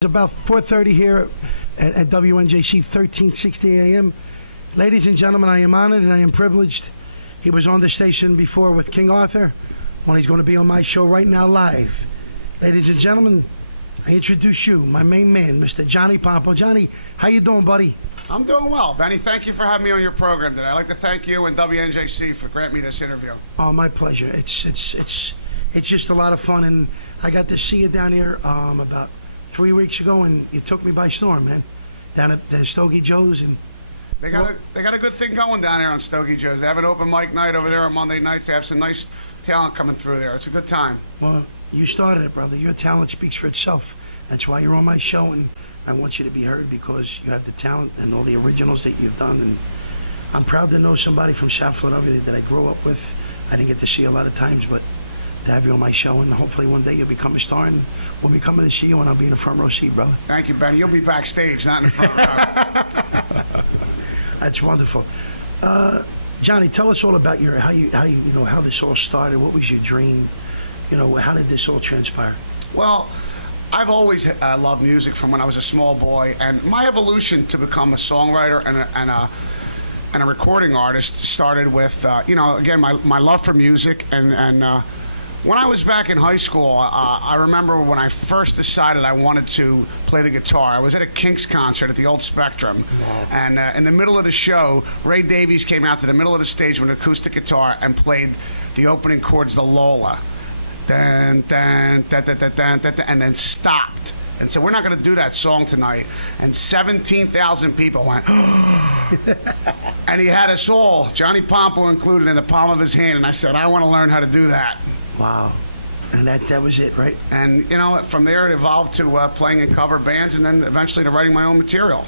It's about 4:30 here at WNJC 1360 AM. Ladies and gentlemen, I am honored and I am privileged. He was on the station before with King Arthur. Well, he's going to be on my show right now live. Ladies and gentlemen, I introduce you, my main man, Mr. Johnny Pompo. Johnny, how you doing, buddy? I'm doing well, Benny. Thank you for having me on your program today. I'd like to thank you and WNJC for granting me this interview. Oh, my pleasure. It's just a lot of fun, and I got to see you down here about 3 weeks ago, and you took me by storm, man. Down at the Stogie Joe's, and they got a good thing going down here on Stogie Joe's. They have an open mic night over there on Monday nights. They have some nice talent coming through there. It's a good time. Well, you started it, brother. Your talent speaks for itself. That's why you're on my show, and I want you to be heard because you have the talent and all the originals that you've done. And I'm proud to know somebody from South Philadelphia that I grew up with. I didn't get to see a lot of times, but to have you on my show, and hopefully one day you'll become a star, and we'll be coming to see you, and I'll be in the front row seat, brother. Thank you, Benny. You'll be backstage, not in the front row. That's wonderful. Johnny, tell us all about how this all started. What was your dream? How did this all transpire? Well, I've always loved music from when I was a small boy, and my evolution to become a songwriter and a recording artist started with, again, my love for music. And when I was back in high school, I remember when I first decided I wanted to play the guitar. I was at a Kinks concert at the Old Spectrum, and in the middle of the show, Ray Davies came out to the middle of the stage with an acoustic guitar and played the opening chords, the Lola. Dun, dun, dun, dun, dun, dun, dun, and then stopped and said, "We're not going to do that song tonight." And 17,000 people went, and he had us all, Johnny Pompo included, in the palm of his hand. And I said, "I want to learn how to do that." Wow. And that was it, right? And, from there it evolved to playing in cover bands and then eventually to writing my own material.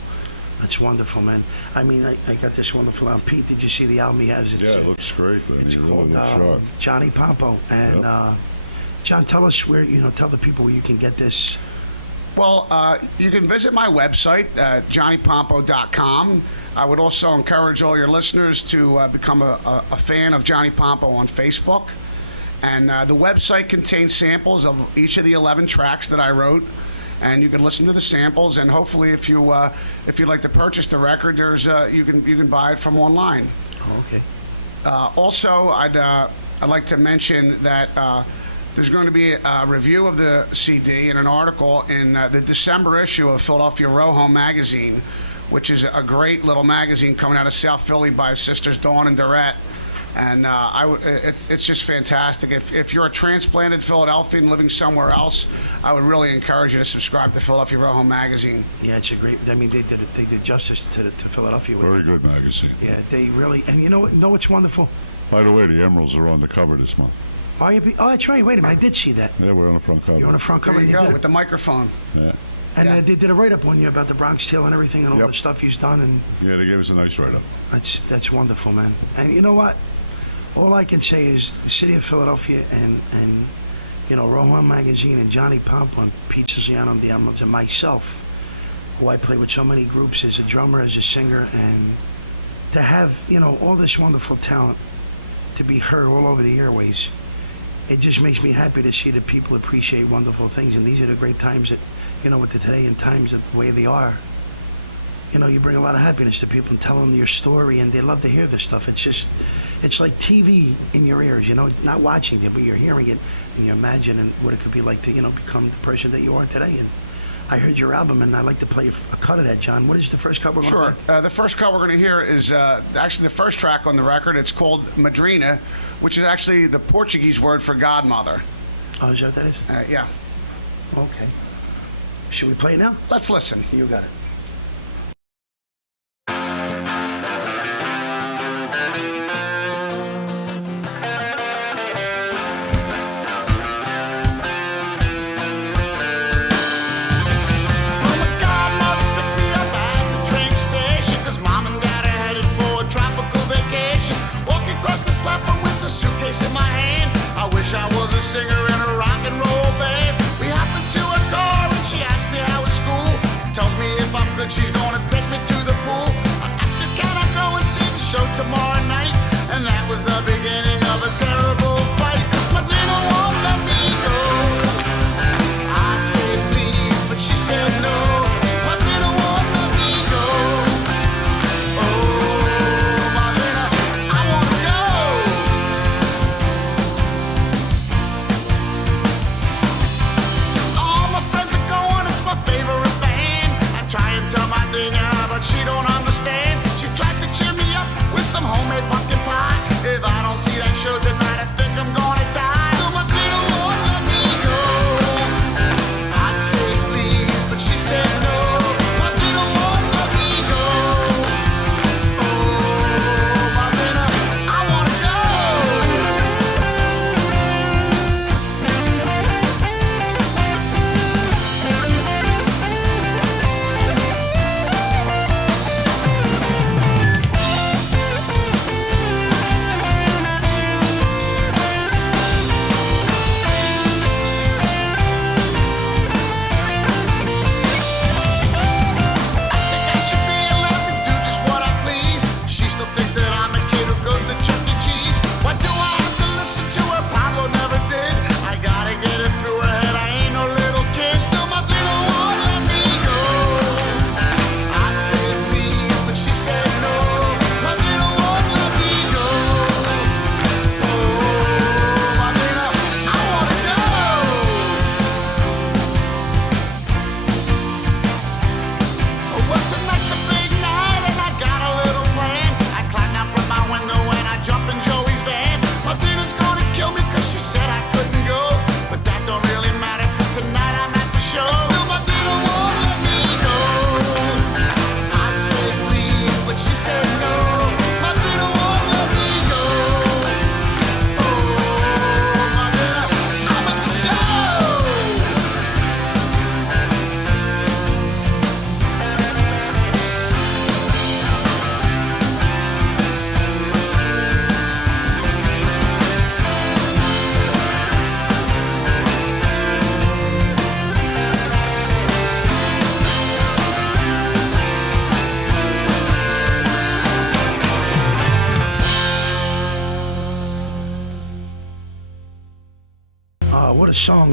That's wonderful, man. I mean, I got this wonderful album. Pete, did you see the album he has? It looks great, man. It's called Johnny Pompo. And, John, tell us tell the people where you can get this. Well, you can visit my website, johnnypompo.com. I would also encourage all your listeners to become a fan of Johnny Pompo on Facebook. And the website contains samples of each of the 11 tracks that I wrote. And you can listen to the samples, and hopefully, if you'd like to purchase the record, there's you can buy it from online. Okay. Also, I'd like to mention that there's going to be a review of the CD and an article in the December issue of Philadelphia Row Home magazine, which is a great little magazine coming out of South Philly by sisters Dawn and Dorette. And it's just fantastic. If you're a transplanted Philadelphian living somewhere else, I would really encourage you to subscribe to Philadelphia Row Home magazine. Yeah, it's a great. I mean, they did justice to Philadelphia. Very good magazine. Yeah, they really. And you know what's wonderful? By the way, the Emeralds are on the cover this month. Oh, that's right. Wait a minute, I did see that. Yeah, we're on the front cover. You're on the front cover. There you go, with the microphone. Yeah. And they did a write-up on you about the Bronx Tale and everything and all the stuff you've done. And yeah, they gave us a nice write-up. That's wonderful, man. And you know what? All I can say is the city of Philadelphia and Row Home magazine and Johnny Pompo and Pete Siciliano and the Emeralds and myself, who I play with so many groups as a drummer, as a singer, and to have all this wonderful talent to be heard all over the airways. It just makes me happy to see that people appreciate wonderful things, and these are the great times that, with the today and times of the way they are. You bring a lot of happiness to people and tell them your story, and they love to hear this stuff. It's like TV in your ears, not watching it, but you're hearing it, and you're imagining what it could be like to, become the person that you are today. And I heard your album, and I'd like to play a cut of that, John. What is the first cut we're going to play? Sure. The first cut we're going to hear is actually the first track on the record. It's called Madrina, which is actually the Portuguese word for godmother. Oh, is that what that is? Yeah. Okay. Should we play it now? Let's listen. You got it. I was a singer in a rock and roll band. We happened to a car and she asked me how was school. Tells me if I'm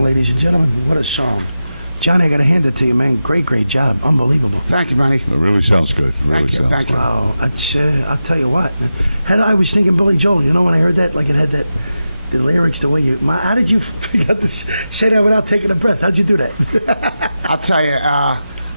ladies and gentlemen. What a song. Johnny, I got to hand it to you, man. Great job. Unbelievable. Thank you, Benny. It really sounds good. Thank you. Thank you. Wow. I'll tell you what. I was thinking Billy Joel. You know, when I heard that, like it had the lyrics, the way you... how did you figure out to say that without taking a breath? How'd you do that? I'll tell you,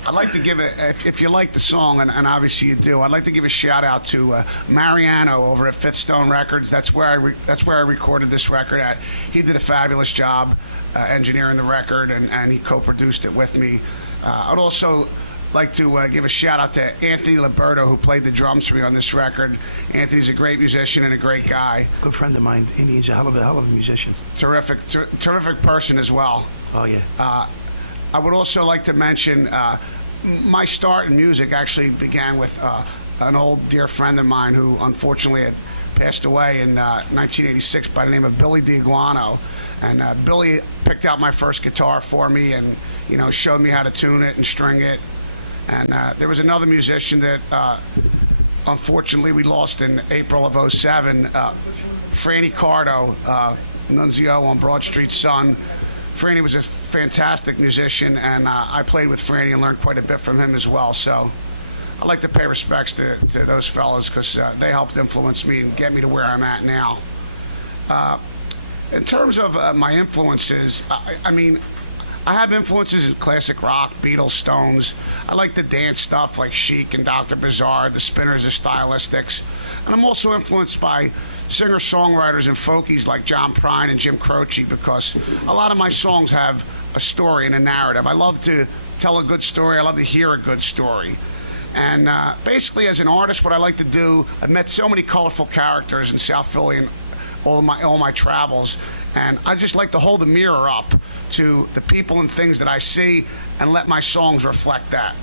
I'd like to give it, if you like the song, and obviously you do, I'd like to give a shout out to Mariano over at Fifth Stone Records. That's where I recorded this record at. He did a fabulous job engineering the record, and he co-produced it with me. I'd also like to give a shout out to Anthony Liberto, who played the drums for me on this record. Anthony's a great musician and a great guy. Good friend of mine. He's a hell of a musician. Terrific person as well. Oh, yeah. I would also like to mention my start in music actually began with an old dear friend of mine who unfortunately had passed away in 1986 by the name of Billy D'Iguano. And Billy picked out my first guitar for me and, showed me how to tune it and string it. And there was another musician that unfortunately we lost in April of 07, Franny Cardo, Nunzio on Broad Street Sun. Franny was a fantastic musician, and I played with Franny and learned quite a bit from him as well. So I'd like to pay respects to those fellas because they helped influence me and get me to where I'm at now. In terms of my influences, I have influences in classic rock, Beatles, Stones. I like the dance stuff like Chic and Dr. Bizarre, the Spinners, the Stylistics. And I'm also influenced by singer-songwriters and folkies like John Prine and Jim Croce because a lot of my songs have a story and a narrative. I love to tell a good story. I love to hear a good story. And basically, as an artist, what I like to do, I've met so many colorful characters in South Philly and all my travels, and I just like to hold a mirror up to the people and things that I see and let my songs reflect that.